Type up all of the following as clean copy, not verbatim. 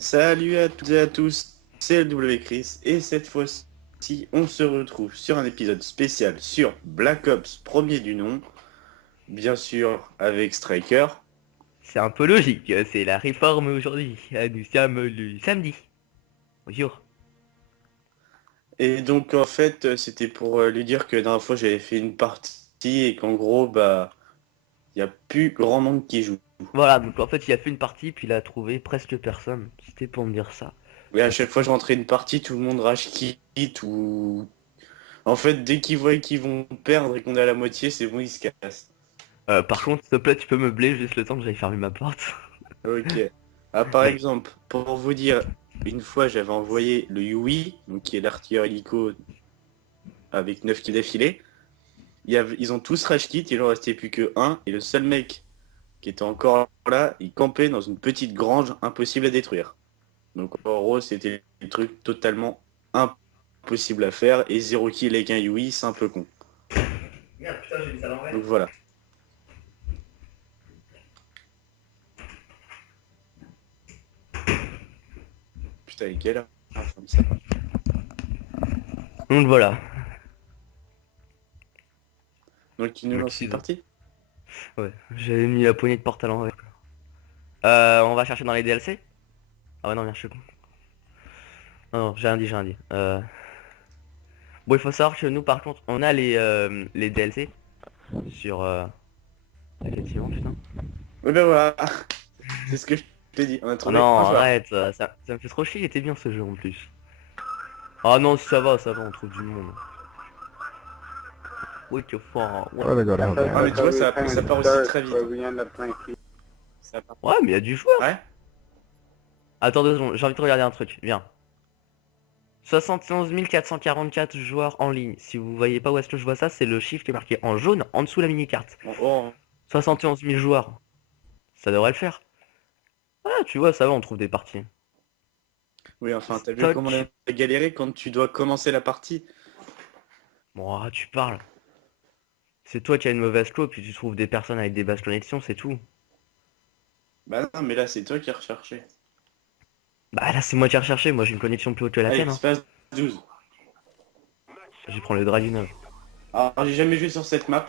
Salut à toutes et à tous, c'est le W Chris et cette fois-ci on se retrouve sur un épisode spécial sur Black Ops premier du nom, bien sûr avec Striker. C'est un peu logique, c'est la réforme aujourd'hui. Nous sommes le samedi. Bonjour. Et donc en fait c'était pour lui dire que la dernière fois j'avais fait une partie et qu'en gros il n'y a plus grand monde qui joue. Voilà, donc en fait il a fait une partie puis il a trouvé presque personne. C'était pour me dire ça. Oui, à Donc, chaque fois je rentrais une partie, tout le monde rage quitte ou... En fait dès qu'ils voient qu'ils vont perdre et qu'on est à la moitié, c'est bon, ils se cassent. par contre, s'il te plaît, tu peux meubler juste le temps que j'aille fermer ma porte. Ok. Ah, par Mais exemple, pour vous dire, une fois j'avais envoyé le Yui, donc qui est l'artilleur hélico avec 9 kills d'affilée. Ils ont tous rage quit, il en restait plus que un, et le seul mec qui était encore là, il campait dans une petite grange impossible à détruire. Donc en gros, c'était un truc totalement impossible à faire, et 0 kill avec un Yui, c'est un peu con. merde, putain, j'ai mis ça à l'envers. Donc voilà. Putain, il est quelle heure? Ah, ça va. Donc voilà. Donc tu nous lances une Excuse. partie? Ouais, j'avais mis la poignée de porte à l'envers. On va chercher dans les DLC. Ah ouais non, merde, je suis con. Non, non, j'ai rien dit. Bon, il faut savoir que nous, par contre, on a les DLC sur... Effectivement, putain. Oui ben voilà, c'est ce que je te dis, on a Oh trouvé non, un joueur. arrête, ça me fait trop chier, il était bien ce jeu en plus. Ah non, si ça va, on trouve du monde. What the fuck, what- Oh, they go down Ah mais there. tu vois, ça part aussi très vite. Ça part- Ouais, mais il y a du joueur. Ouais. Attends 2 secondes, j'ai envie de regarder un truc, viens. 71 444 joueurs en ligne. Si vous voyez pas où est-ce que je vois ça, c'est le chiffre qui est marqué en jaune en dessous de la mini-carte. Oh. 71 000 joueurs. Ça devrait le faire. Ah, tu vois, ça va, on trouve des parties. Oui, enfin, t'as vu comment on Stock. a galéré quand tu dois commencer la partie? Bon, ah, tu parles. C'est toi qui as une mauvaise clo, puis tu trouves des personnes avec des basses connexions, c'est tout. Bah non, mais là, c'est toi qui as recherché. Bah là, c'est moi qui ai recherché, moi j'ai une connexion plus haute que la Allez, tienne. Hein. espace 12. Je vais prendre le Dragunov. Alors, j'ai jamais joué sur cette map.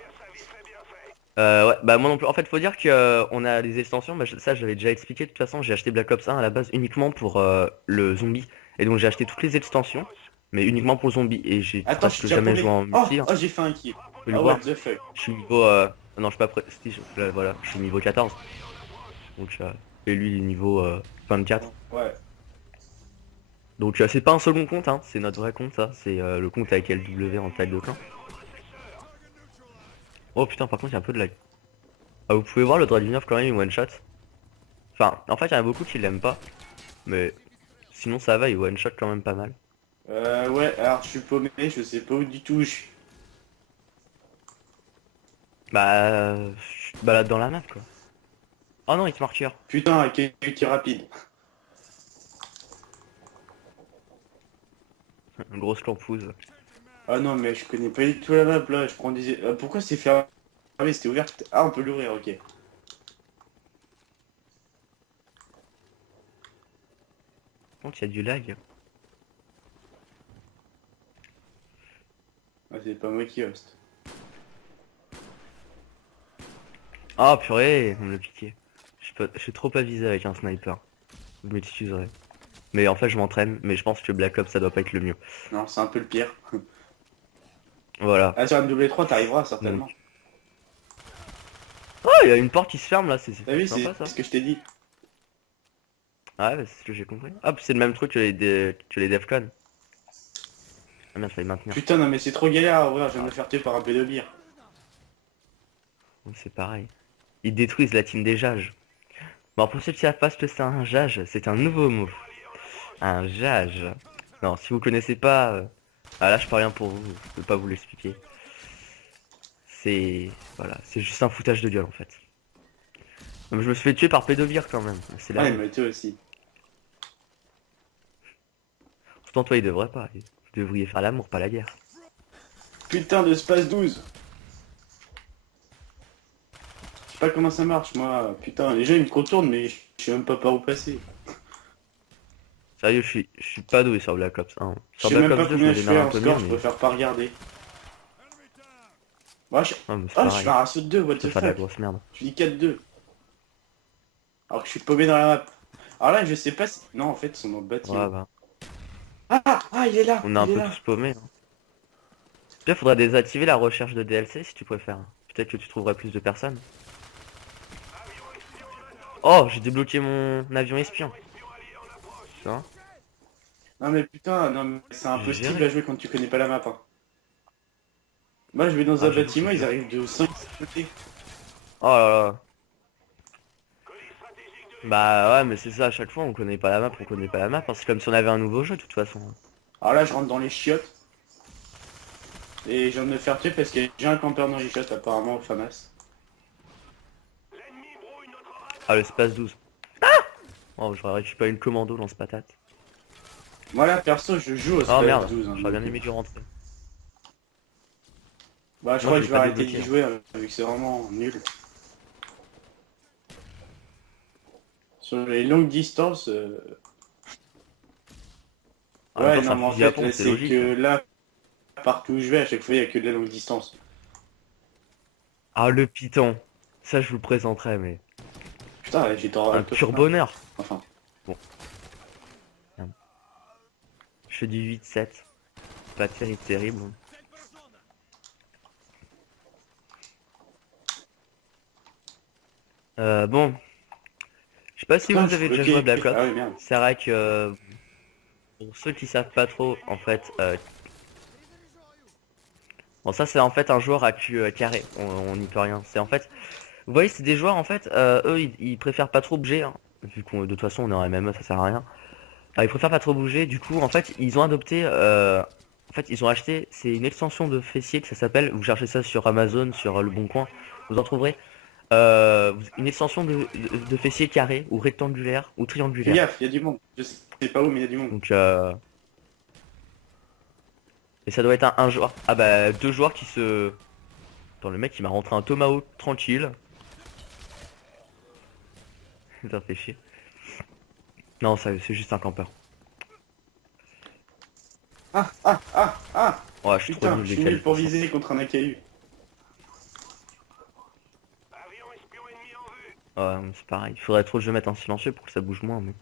Ouais, bah moi non plus. En fait, faut dire que on a les extensions, bah, ça je l'avais déjà expliqué. De toute façon, j'ai acheté Black Ops 1 à la base uniquement pour le zombie. Et donc j'ai acheté toutes les extensions, mais uniquement pour le zombie. Et j'ai Attends, je presque suis déjà jamais joué tombé. en Oh, multi. Hein. oh, j'ai fait un kill. Tu peux le Oh, what voir. the fuck. Je suis niveau. Non, je suis pas prestige. Là, voilà, je suis niveau 14. Donc, et lui, il est niveau 24. Ouais. Donc c'est pas un second compte, hein. C'est notre vrai compte, ça. C'est le compte avec LW en taille de clan. Oh putain, par contre, il y a un peu de lag. Ah, vous pouvez voir le Dragunov quand même, il one shot. Enfin, en fait, il y en a beaucoup qui l'aiment pas. Mais sinon, ça va, il one shot quand même pas mal. Ouais, alors je suis paumé, je sais pas où du tout. Bah, je te balade dans la map, quoi. Oh non, il te martyr. Putain, quel tir rapide. Une grosse lampouse. Ah non, mais je connais pas du tout la map là. Je prends des. Pourquoi c'est fermé? C'était ouvert. Ah, on peut l'ouvrir, ok. Donc, il y a du lag. Ah, c'est pas moi qui host. Ah purée, on me l'a piqué. Je suis trop avisé avec un sniper. Vous m'excuserez. Mais en fait, je m'entraîne, mais je pense que Black Ops, ça doit pas être le mieux. Non, c'est un peu le pire. Voilà. Ah, sur MW3, t'arriveras certainement. Donc... Oh, il y a une porte qui se ferme là, c'est T'as vu, c'est sympa ça. ce que je t'ai dit. Ah ouais, c'est ce que j'ai compris. Ah, c'est le même truc que que les Defcon. Ah merde, fallait maintenir. Putain, non, mais c'est trop galère à ouvrir. Je viens de me faire tuer par un pédobire. Donc, c'est pareil. Ils détruisent la team des Jages. Bon, pour ceux qui savent pas ce que c'est un Jage, c'est un nouveau mot. Un Jage. Non, si vous connaissez pas, ah là je peux rien pour vous, je peux pas vous l'expliquer. C'est voilà, c'est juste un foutage de gueule en fait. Donc, je me suis fait tuer par pédovire quand même. C'est Ah, là. il m'a tué aussi. Pourtant toi il devrait pas. Vous devriez faire l'amour, pas la guerre. Putain de space 12. Je sais pas comment ça marche, moi. Putain, les gens ils me contournent, mais je sais même pas par où passer. Sérieux, je suis pas doué sur Black Ops 1. Je Sur sais Black même pas Ops 2, je combien me je démarre fais un en peu mieux, score, je mais... préfère pas regarder. Moi, Ouais, mais c'est ah, je fais pareil. un ratio de 2, what Ça the fait de la fuck. grosse merde. Je dis 4-2. Alors que je suis paumé dans la map. Alors là, je sais pas si... Non, en fait, ils sont dans le Ouais, bâtiment. bah. Ah, il est là, On est un il est peu là. tous paumés. Hein. Peut-être faudrait désactiver la recherche de DLC si tu préfères. Peut-être que tu trouverais plus de personnes. Oh, j'ai débloqué mon avion espion. Tu vois? Non mais putain, non mais c'est J'ai impossible à géré. jouer quand tu connais pas la map. Hein. Moi, je vais dans Ah, un j'avoue, c'est bâtiment, ils sûr. arrivent de 5 côtés. Oh là là. Bah ouais, mais c'est ça, à chaque fois, on connaît pas la map, on connaît pas la map. Hein. C'est comme si on avait un nouveau jeu, de toute façon. Alors là, je rentre dans les chiottes. Et je viens de me faire tuer parce que j'ai un campeur dans les chiottes, apparemment, au FAMAS. Ah, l'espace 12. Oh, j'aurais récupéré une commando dans ce patate. Moi là, perso, je joue au Oh Space merde, 12. Hein, j'aurais bien donc, aimé dû rentrer. bah, je Moi, crois je que l'ai je vais pas arrêter d'y débloqué. Hein. jouer, vu que c'est vraiment nul. Sur les longues distances... En même Ouais, temps, c'est non, un mais en fusil à fait, pompe, c'est c'est logique. Hein. que là, partout où je vais, à chaque fois, il n'y a que de la longue distance. Ah, le Python. Ça, je vous le présenterai, mais... Putain, ouais, j'étais en Un top pur 1. bonheur. Enfin, Bon, merde. Je fais du 8-7. Pas terrible, terrible. Bon. Je sais pas si putain, vous je suis avez déjà joué à bloqué. Black Ops. Ah oui, merde. C'est vrai que... pour ceux qui savent pas trop, en fait... Bon, ça, c'est en fait un joueur à cul carré. On n'y peut rien. C'est en fait... Vous voyez, c'est des joueurs, en fait... eux, ils préfèrent pas trop bouger. Hein, vu qu'on de toute façon, on est en MME, ça sert à rien. Alors, ils préfèrent pas trop bouger, du coup, en fait, ils ont adopté, en fait, ils ont acheté, c'est une extension de fessier que ça s'appelle, vous cherchez ça sur Amazon, sur Le Bon Coin, vous en trouverez, une extension de fessier carré, ou rectangulaire, ou Fais triangulaire. gaffe, il y a du monde. Je sais pas où, mais il y a du monde. Donc, et ça doit être un joueur, ah bah, deux joueurs qui se... Attends, le mec, il m'a rentré un tomahawk tranquille. Ça fait chier. Non, ça, c'est juste un campeur. Ah Ouais, je suis trop Putain, nul je des suis calls nul pour ça. viser contre un AKU. Ouais, c'est pareil. Il faudrait trop que je mette en silencieux pour que ça bouge moins, mais...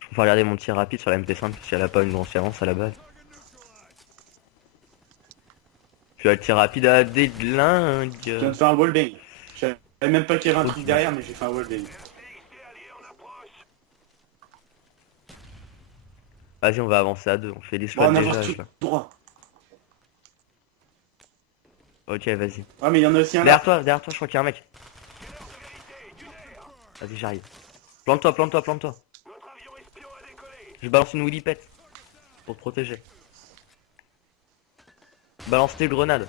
Je préfère regarder mon tir rapide sur la MT5 parce qu'elle a pas une grande séance à la base. Puis le tir rapide à des Je viens de glingues. faire un wallbang. Je savais même pas qu'il y avait un Trop truc dur. derrière, mais j'ai fait un wallbang. Vas-y, on va avancer à deux. On fait des Bon, squats on avance déjà tout là. droit. Ok, vas-y. Ah, mais il y en a aussi un là. Derrière toi, je crois qu'il y a un mec. Vas-y, j'arrive. Plante-toi, plante-toi, plante-toi. Je balance une Willy pet pour te protéger. Balance tes grenades.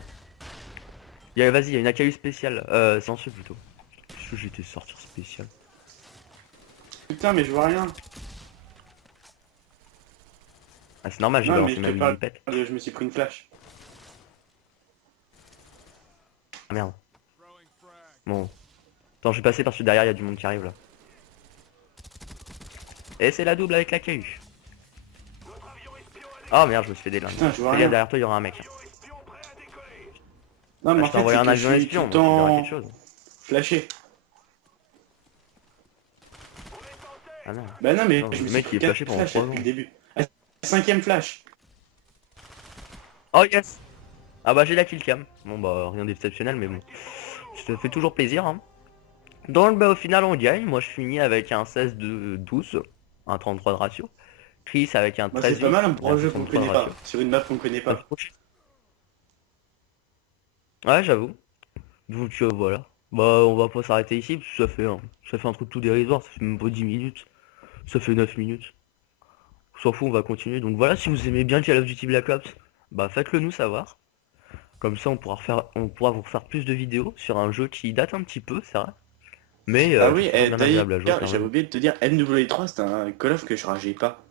Vas-y, il y a une AKU spéciale. Silencieux plutôt. Qu'est-ce que j'étais sortir spécial. Putain, mais je vois rien. Ah, c'est normal, j'ai Non, mais balancé je ma te Willy parle pet. je me suis pris une flash. Ah merde. Bon. Attends, je vais passer parce que derrière il y a du monde qui arrive là. Et c'est la double avec la KU. Oh merde, je me suis fait des lingues. Putain, je vois Fais rien. gaffe, derrière toi il y aura un mec. Non, mais Ah, en je t'ai fait, envoyé c'est un que avion je suis tout espion, le donc il y aura temps quelque chose. flashé. Ah merde. Bah non, mais Non, je le me suis mec, il pris est 4 flashé pendant flashs 3 depuis le ans. début. Ah, cinquième flash. Oh yes. Ah bah j'ai la kill cam. Bon bah rien d'exceptionnel mais bon. Ça fait toujours plaisir hein. Donc bah au final on gagne. Moi je finis avec un 16 de 12. Un 33 de ratio. Chris avec un Bah, c'est 13 pas 8. mal hein, Et pour un un jeu qu'on 63 de connaît pas. ratio. Sur une map qu'on connaît pas. Ouais j'avoue. Donc voilà. Bah on va pas s'arrêter ici parce que ça fait un truc tout dérisoire. Ça fait même pas 10 minutes. Ça fait 9 minutes. On s'en fout, on va continuer. Donc voilà, si vous aimez bien Call of Duty Black Ops, bah faites-le nous savoir. Comme ça on pourra vous refaire plus de vidéos sur un jeu qui date un petit peu, c'est vrai. Mais Ah qui est oui, toujours bien agréable à jouer d'ailleurs, quand j'avais même. oublié de te dire, MW3, c'est un Call of que je rageais pas.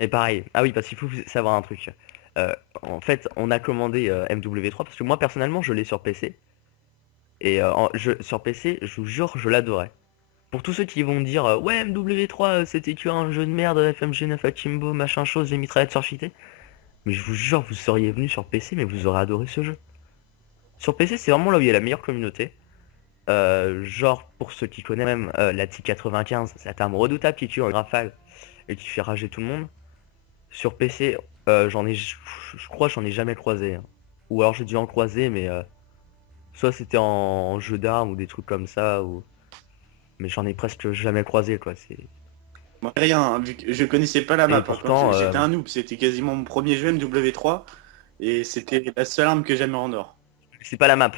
Et pareil, ah oui, parce qu'il faut savoir un truc. En fait, on a commandé MW3 parce que moi personnellement je l'ai sur PC. Et sur PC, je vous jure, je l'adorais. pour tous ceux qui vont dire ouais MW3 c'était que un jeu de merde, FMG9 Akimbo, machin chose, les mitraillettes surcheatées. Mais je vous jure, vous seriez venu sur PC, mais vous aurez adoré ce jeu. Sur PC, c'est vraiment là où il y a la meilleure communauté. Genre, pour ceux qui connaissent même la T95, cette arme redoutable qui tue en rafale et qui fait rager tout le monde. Sur PC, je crois que j'en ai jamais croisé, hein. Ou alors j'ai dû en croiser, mais soit c'était en jeu d'armes ou des trucs comme ça, ou... mais j'en ai presque jamais croisé, quoi. C'est... Moi, rien, hein, vu que je connaissais pas la Et map, hein. pourtant, J'étais un noob, c'était quasiment mon premier jeu MW3 et c'était la seule arme que j'aimais en or. c'est pas la map.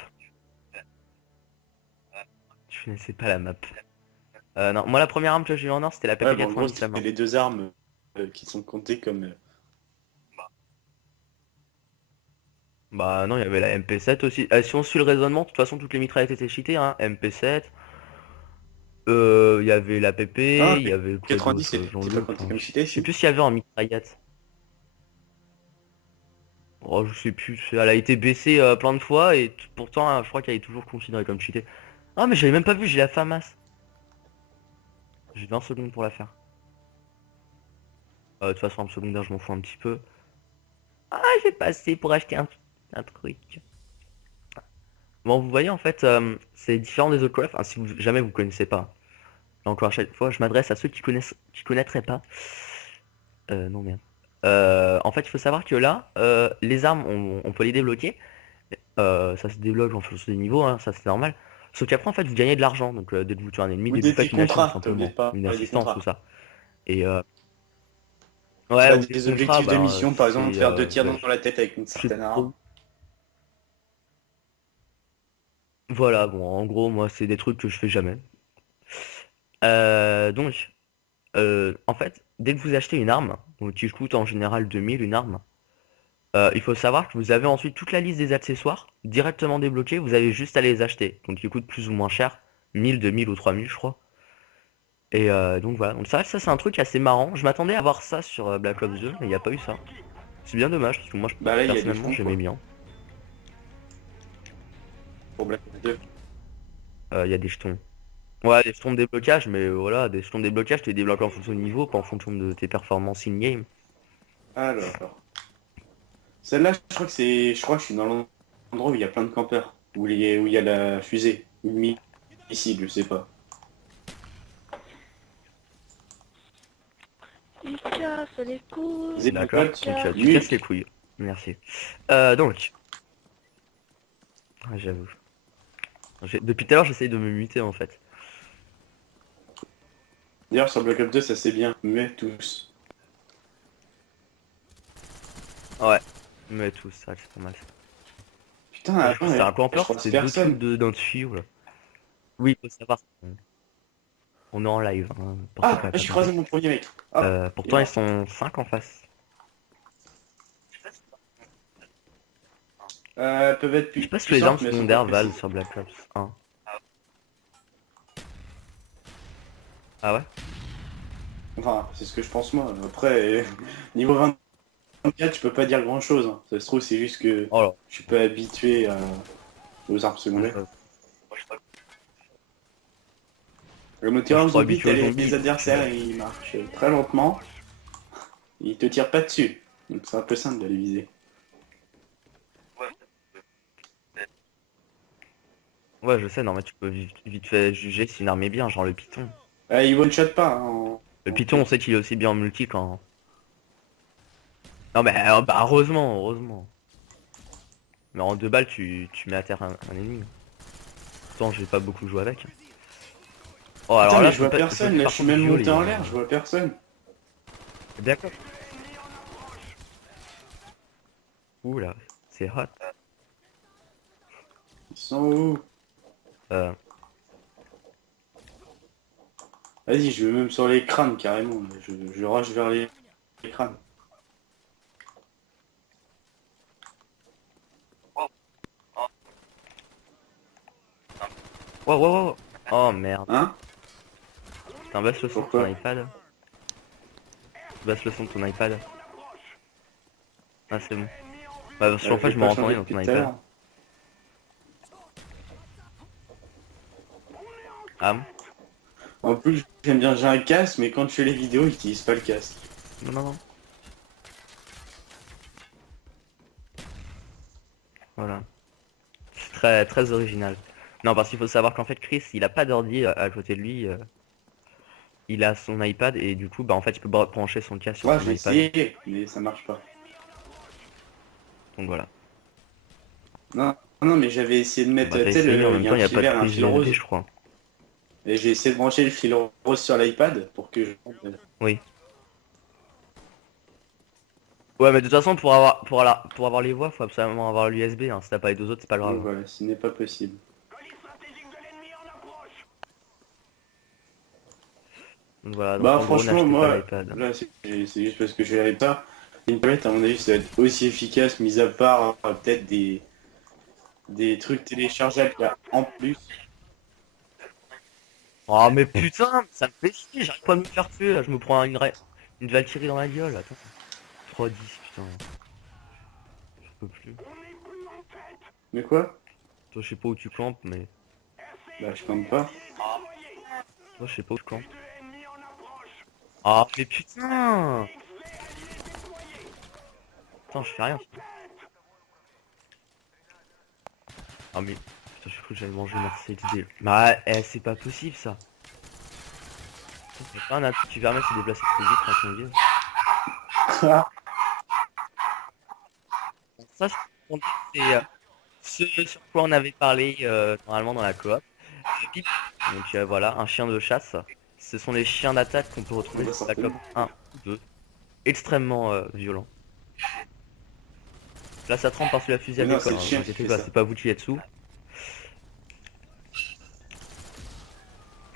Je connaissais pas la map. Non, moi la première arme que j'ai eu en or, c'était la Ouais, bon, en gros, PP90 la main. c'était les deux armes qui sont comptées comme. Bah non, il y avait la MP7 aussi. Si on suit le raisonnement, de toute façon, toutes les mitraillettes étaient cheatées, hein. MP7, il y avait la PP, Ah, il y avait quoi 90, d'autre? J'en c'est pas loupe, compté hein. comme cheaté, Je sais si. plus s'il y avait en mitraillette. Oh, je sais plus, elle a été baissée plein de fois et pourtant, je crois qu'elle est toujours considérée comme cheatée. Ah, mais j'avais même pas vu, j'ai la FAMAS. J'ai 20 secondes pour la faire. De toute façon, en secondaire, je m'en fous un petit peu. Ah, j'ai passé pour acheter un truc. Bon, vous voyez, en fait, c'est différent des autres collabs. Enfin, si jamais vous connaissez pas. Et encore à chaque fois, je m'adresse à ceux qui connaîtraient pas. Non, merde. En fait, il faut savoir que là, les armes, on peut les débloquer. Ça se débloque en fonction des niveaux, hein, ça c'est normal. Sauf qu'après, en fait, vous gagnez de l'argent. Donc, dès que vous tuez un ennemi, Ou dès que vous des faites une action, tout contrats, t'as oublié simplement. de pas Une parler des assistance, contrats. tout ça. Et, Tu ouais, as ou des des contrats, objectifs de bah, mission, par exemple, c'est, faire 2 tirs bah, dans la tête avec une c'est certaine arme. trop. Voilà, bon, en gros, moi, c'est des trucs que je fais jamais. Donc, en fait, dès que vous achetez une arme, donc qui coûte en général 2000 une arme, il faut savoir que vous avez ensuite toute la liste des accessoires directement débloqués, vous avez juste à les acheter. Donc ils coûtent plus ou moins cher, 1000, 2000 ou 3000 je crois. Et donc voilà, donc ça c'est un truc assez marrant. Je m'attendais à voir ça sur Black Ops 2, mais il n'y a pas eu ça. C'est bien dommage, parce que moi Bah là, il y a des personnellement fonds, j'aimais quoi, bien. pour Black Ops 2. Il y a des jetons. Ouais, des jetons de déblocage, mais voilà, des jetons de déblocage, tu les débloques en fonction du niveau, pas en fonction de tes performances in-game. Alors, celle-là, je crois que je suis dans l'endroit où il y a plein de campeurs, où il y a la fusée, ou le missile, je sais pas. Il casse les couilles. Zé- D'accord, pote, donc tu nul. casses les couilles. Merci. Donc, ah, j'avoue. Depuis tout à l'heure j'essaye de me muter en fait. D'ailleurs, sur Black Ops 2, ça c'est bien, mais tous. Ouais, mais tout ça, c'est pas mal. Putain, attends, C'est un je campeur, crois c'est que deux personne. trucs d'un tuyau là. Oui, faut savoir. On est en live, hein, pour ceux qui Ah, n'avaient pas j'ai croisé compris. mon premier mec. Ah, il est Pourtant ils mort. sont 5 en face. Peuvent être Je plus sais pas si les armes puissantes, mais elles sont secondaires pas valent précises. sur Black Ops 1. Ah ouais? Enfin, c'est ce que je pense moi. Après, niveau 24, je peux pas dire grand chose. Ça se trouve, c'est juste que Oh là. je suis pas habitué aux armes secondaires. Euh, Le je moteur suis en trop zombie, habitué aux zombies, les adversaires, ils marchent très lentement. Ils te tirent pas dessus. Donc c'est un peu simple de les viser. Ouais, je sais, non mais tu peux vite fait juger si une arme est bien, genre le Python. Ils one-shot pas. Hein, Le Python, on sait qu'il est aussi bien en multi quand... Non mais bah, heureusement. Mais en 2 balles, tu mets à terre un ennemi. Pourtant, j'ai pas beaucoup joué avec. Oh, Putain, alors là, mais je vois personne. Là, je suis même monté en l'air, je vois personne. D'accord. Ouh là, c'est hot. Ils sont où? Euh, Vas-y, je vais même sur les crânes carrément. Je rush vers les crânes. wow. Oh merde. Hein? Putain, baisse le son de Pourquoi? ton iPad. Baisse le son de ton iPad. Ah, c'est bon. Bah, parce qu'en fait, je me entendais dans ton iPad. Ah bon? En plus, j'aime bien, j'ai un casque, mais quand je fais les vidéos, j'utilise pas le casque. Non, non, non. Voilà. C'est très, très original. Non, parce qu'il faut savoir qu'en fait, Chris, il a pas d'ordi à côté de lui. Il a son iPad et du coup, bah en fait, il peut brancher son casque sur Moi, son j'ai iPad. essayé, mais ça marche pas. Donc voilà. Non, non, mais j'avais essayé de mettre, Bah, t'as tu sais, essayé, en il même y a temps, un il n'y a fil pas de vert et un prise fil USB, rose. je crois. Et j'ai essayé de brancher le fil rose sur l'iPad pour que je... Oui. Ouais, mais de toute façon, pour avoir les voix, faut absolument avoir l'USB. Hein. Si t'as pas les deux autres, c'est pas Donc grave. voilà, ce n'est pas possible. Donc voilà, donc Bah en gros, franchement, n'achetez pas moi, l'iPad. là, c'est juste parce que je l'avais pas. Une tablette, à mon avis, ça va être aussi efficace, mis à part peut-être des trucs téléchargeables qu'il y a en plus. Oh, mais putain, ça me fait chier, j'arrive pas à me faire tuer. Là. Je me prends une Valkyrie dans la gueule. Attends. 3-10, putain. Je peux plus. Mais quoi? Toi, je sais pas où tu campes, mais. Bah, je compte pas. Moi, je sais pas où je campe. Ah, mais putain! Putain, je fais rien. Ah, mais. Putain, j'ai cru que j'allais manger une RCXD. Bah, c'est pas possible ça. C'est pas un atout qui permet de se déplacer plus vite quand on vise. Ça, c'est ce sur quoi on avait parlé normalement dans la coop. Pip. Donc voilà, un chien de chasse. Ce sont les chiens d'attaque qu'on peut retrouver On va sur Black Ops sortir. 1 ou 2. Extrêmement violents. Là, ça trempe parce que la Mais fusillade non, décolle. c'est le Hein, vous chien qui inquiétez fait pas, ça. c'est pas vous qui êtes dessous.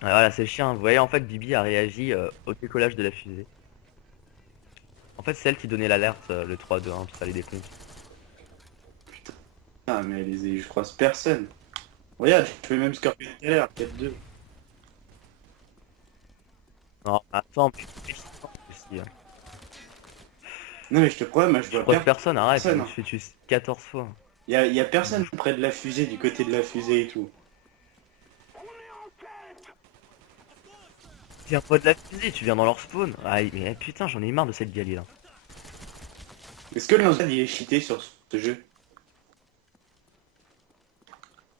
Voilà, c'est le chien. Vous voyez, en fait, Bibi a réagi au décollage de la fusée. En fait, c'est elle qui donnait l'alerte, le 3-2-1, tout ça, les décomptes. Ah, mais je croise personne. Regarde, je fais même Scorpion tout à l'heure, 4-2. Non, attends, mais aussi, hein. Non, mais je te promets, moi je Je vois croise personne, arrête, je personne. me suis fait tuer 14 fois. Y a personne près de la fusée, du côté de la fusée et tout. Tu viens pas de la fusée, tu viens dans leur spawn. Ah, mais putain, j'en ai marre de cette galère là. Est-ce que le lance-grenade il est cheaté sur ce jeu?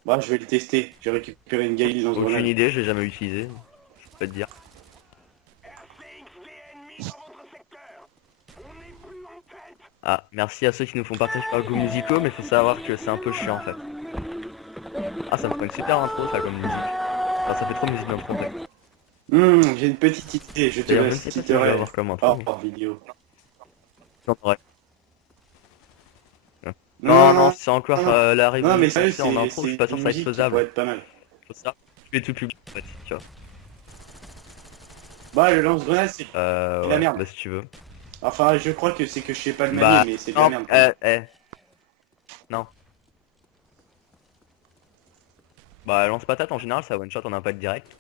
Bah, je vais le tester. J'ai récupéré une Gaëlle Aucune lance-grenade. idée, je l'ai jamais utilisé. Je peux pas te dire. Ah, merci à ceux qui nous font partager par goût musicaux, mais faut savoir que c'est un peu chiant en fait. Ah, ça me fait une super intro ça comme musique. Enfin, ça fait trop musique d'intro en fait. J'ai une petite idée, je te D'ailleurs, la je ne sais pas si je vais citerai avoir comme intro. hors vidéo. J'en aurais. Non, Non, non, non, non, si c'est encore non, la non, mais révolution sérieux, en intro, je suis pas sûr une que ça va être musique qui faisable. pourrait être pas mal. Faut ça. Je fais tout public en fait, tu vois. Bah, le lance-grenade, c'est de la Ouais, merde. bah si tu veux. Enfin, je crois que c'est que je sais pas le manier, Bah, mais c'est de la non, merde. Quand même. non. Bah, lance-patate en général, ça one shot en impact direct.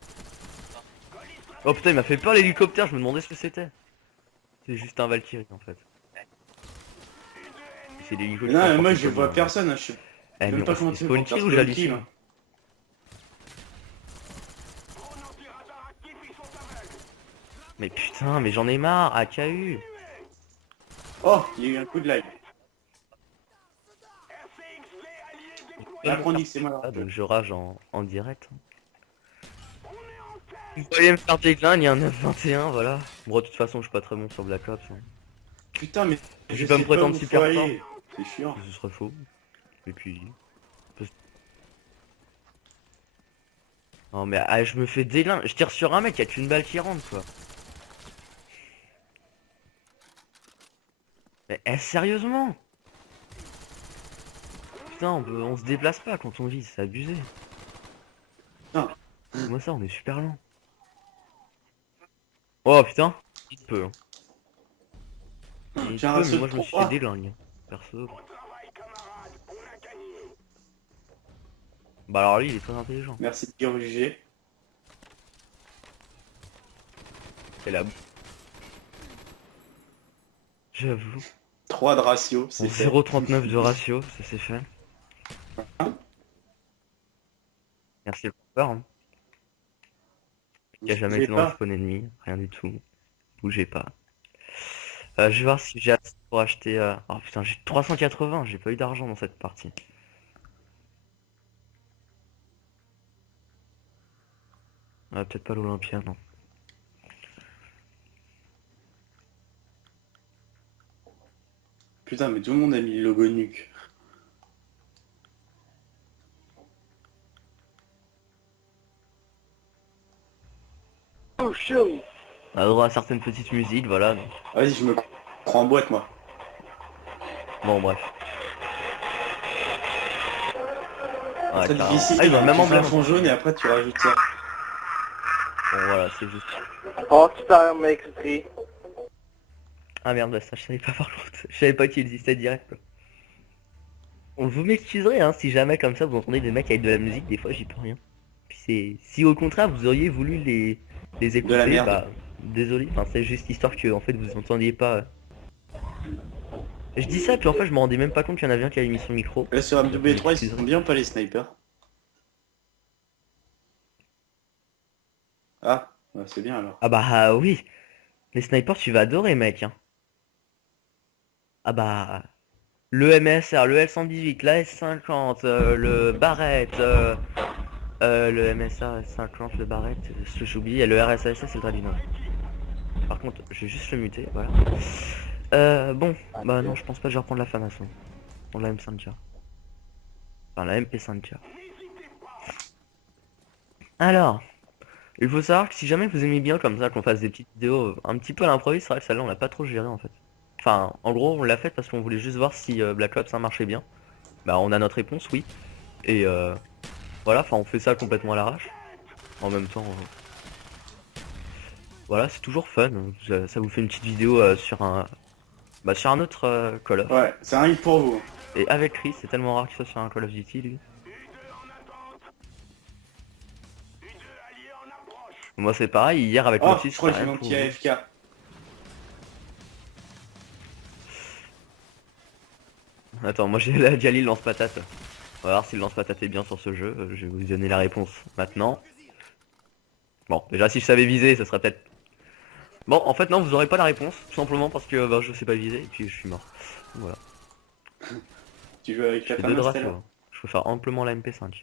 Oh putain, il m'a fait peur l'hélicoptère, je me demandais ce que c'était. C'est juste un Valkyrie en fait. C'est l'hélico Mais qui non, mais t'emporte moi le je vois pognon, hein. personne, hein, je sais Eh, même mais pas comment il tu fais spawn pour faire kill ou spawn kill. j'hallucine? Hein. Mais putain, mais j'en ai marre, AKU. Oh, il y a eu un coup de lag. Après on dit que c'est moi. Ah, donc je rage en direct. Vous voyez me faire décline, il y a un 9-21, voilà. Bon, de toute façon, je suis pas très bon sur Black Ops. Hein. Putain, mais Je je vais pas me sais pas prétendre où super faut fort. aller. C'est chiant. Ce serait faux. Et puis... Non mais je me fais déglin, je tire sur un mec, y a qu'une balle qui rentre quoi. Mais sérieusement? Putain, on se déplace pas quand on vise, c'est abusé. Non. Moi ça, on est super lent. Oh putain, il peut. Hein. Il J'ai un peut, mais ratio moi de je me suis 3. fait déglingue. Perso. Bah alors lui, il est très intelligent. Merci de corriger. Et là. J'avoue. 3 de ratio, En c'est fait. 0,39 de ratio, ça c'est fait. Merci le peur. Hein. qui a jamais Bougez été dans le pas. spawn ennemi, rien du tout. Bougez pas. Je vais voir si j'ai assez pour acheter... Oh putain, j'ai 380, j'ai pas eu d'argent dans cette partie. Ah, peut-être pas l'Olympia, non. Putain, mais tout le monde a mis le logo nuque. Oh, chaud. On a droit à certaines petites musiques, voilà. Donc. Ah, vas-y, je me prends en boîte, moi. Bon, bref. Ouais, Très carrément. difficile, Ah, ils ont le même tu fais un emblème. fond jaune et après tu rajoutes ça. Bon, voilà, c'est juste... Oh, super, mec, c'est triste. Ah merde, bah ça je savais pas par contre. Je savais pas qu'il existait direct. Quoi. On vous m'excuserez hein, si jamais comme ça vous entendez des mecs avec de la musique, des fois j'y peux rien. Puis c'est... Si au contraire vous auriez voulu les De la écouter, merde. bah désolé, enfin c'est juste histoire que en fait vous entendiez pas. Je dis ça puis en fait je me rendais même pas compte qu'il y en avait un qui avait mis son micro. Là sur MW3, ils sont bien pas les snipers. Ah, bah, c'est bien alors. Ah bah oui, les snipers tu vas adorer mec. Hein. Ah bah... Le MSR, le L118, la S50, le Barrett, le MSR S50, le Barrett, ce que j'oublie, et le RSASS et le Dragunov. Par contre, je vais juste le muter, voilà. Bon, bah non, je pense pas que je vais reprendre la FAMAS. Hein. On la M5K. Enfin, la MP5K. Alors, il faut savoir que si jamais vous aimez bien comme ça, qu'on fasse des petites vidéos un petit peu à l'improviste, c'est vrai que celle-là on l'a pas trop géré en fait. Enfin, en gros, on l'a fait parce qu'on voulait juste voir si Black Ops 1 marchait bien. Bah, on a notre réponse, oui. Et voilà, enfin, on fait ça complètement à l'arrache. En même temps, voilà, c'est toujours fun. Ça vous fait une petite vidéo sur un autre Call of. Ouais, c'est un hit pour vous. Et avec Chris, c'est tellement rare qu'il soit sur un Call of Duty, lui. Moi, c'est pareil. Hier avec Oh, Moxie, je crois c'était que j'ai rien mon pour petit vous. AFK. Attends, moi j'ai la Jalil lance-patate. On va voir si le lance-patate est bien sur ce jeu. Je vais vous donner la réponse maintenant. Bon, déjà si je savais viser, ça serait peut-être... Bon, en fait non, vous aurez pas la réponse, tout simplement parce que bah, je sais pas viser et puis je suis mort. Voilà. Tu joues avec Je la fais deux femme draps, Stella. hein. Je préfère amplement la MP5.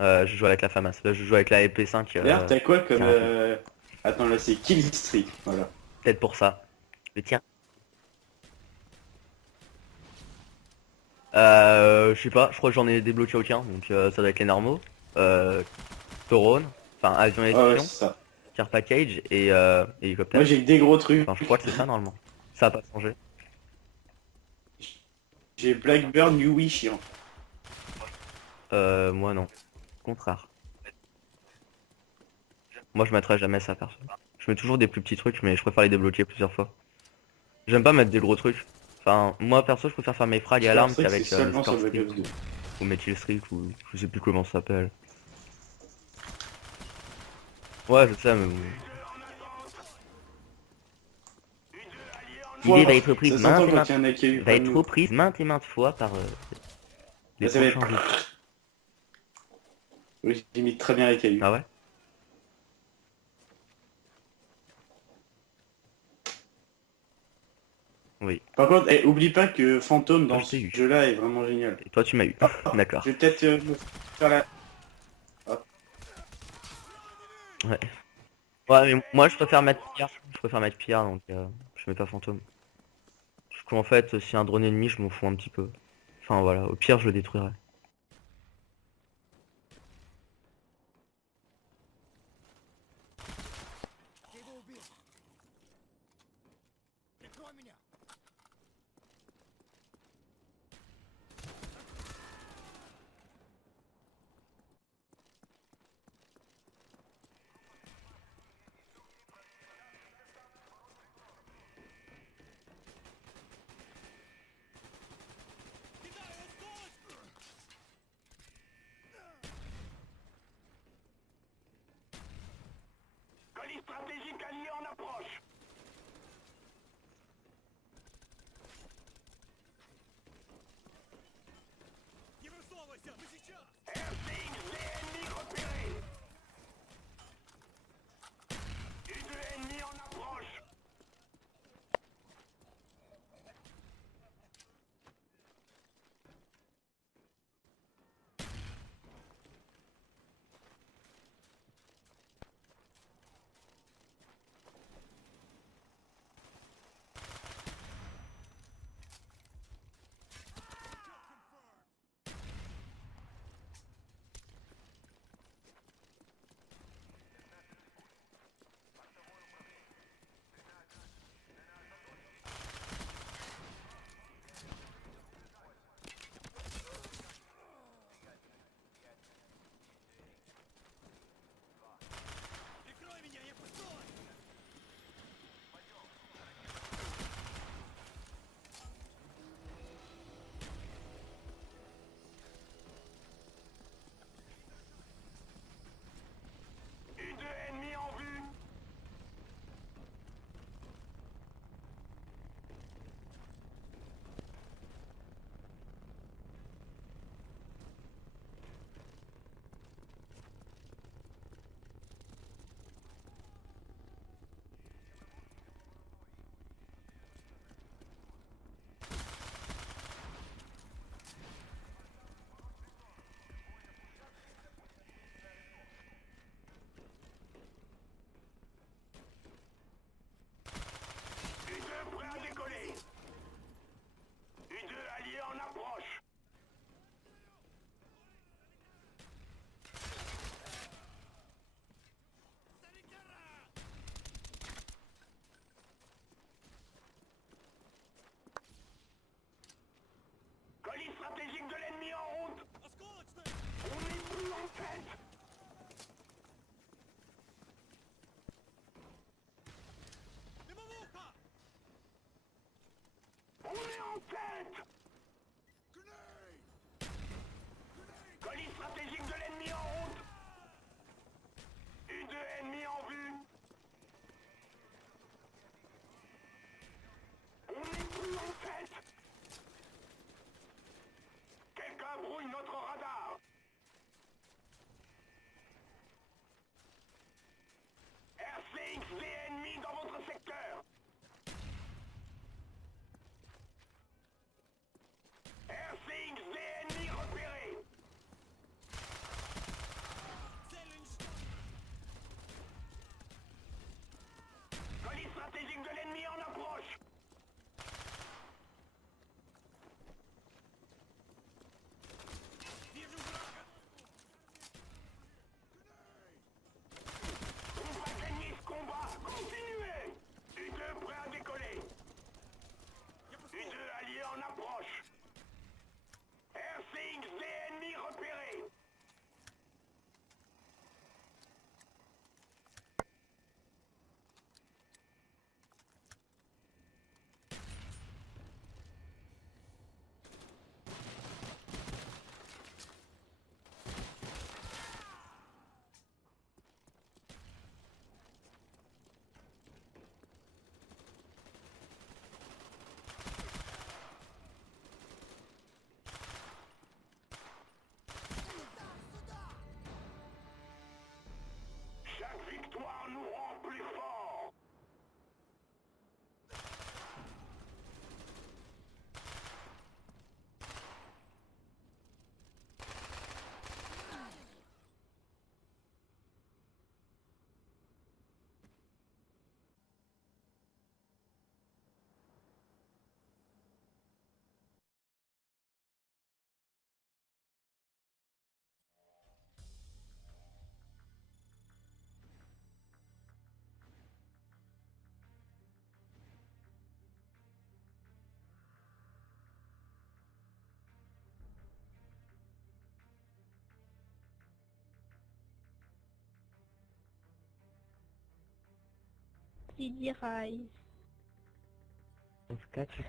Je joue avec la FAMAS. Là, je joue avec la MP5. D'ailleurs, t'as quoi comme... carrément. Attends, là c'est Kill Streak, voilà. Peut-être pour ça. Le tien. Je sais pas, je crois que j'en ai débloqué aucun, donc ça doit être les normaux. Tauron, enfin avion et Ah ouais, espion, c'est ça. car package et hélicoptère. Moi j'ai que des gros trucs. Enfin, je crois que c'est ça normalement. Ça a pas changé. J'ai Blackburn Yui chiant. Moi non. Contraire. Moi je mettrais jamais ça perso. Je mets toujours des plus petits trucs, mais je préfère les débloquer plusieurs fois. J'aime pas mettre des gros trucs. Enfin, moi perso, je préfère faire mes frags et alarmes C'est qu'avec seulement sur Score Black Streak Ops 2. ou Metal Streak ou je sais plus comment ça s'appelle. Ouais, je sais, mais l'idée va être prise Ça s'entend maintes et quand maintes il y en a qui a eu va comme être nous. reprise maintes et maintes fois par les Là, ça va prochains être... jeux. Oui, j'imite très bien les cailloux. Ah ouais? Oui. Par contre, oublie pas que Phantom dans Je ce t'ai eu. jeu-là est vraiment génial. Et toi tu m'as eu. D'accord. Je vais peut-être me faire la... Ouais. Ouais, mais moi je préfère mettre Pierre. Je préfère mettre Pierre, donc je mets pas fantôme. Parce qu'en fait, si y a un drone ennemi, je m'en fous un petit peu. Enfin voilà, au pire je le détruirai. Colis stratégique allié en approche. RCXD ennemi Didi Rise. On se cache.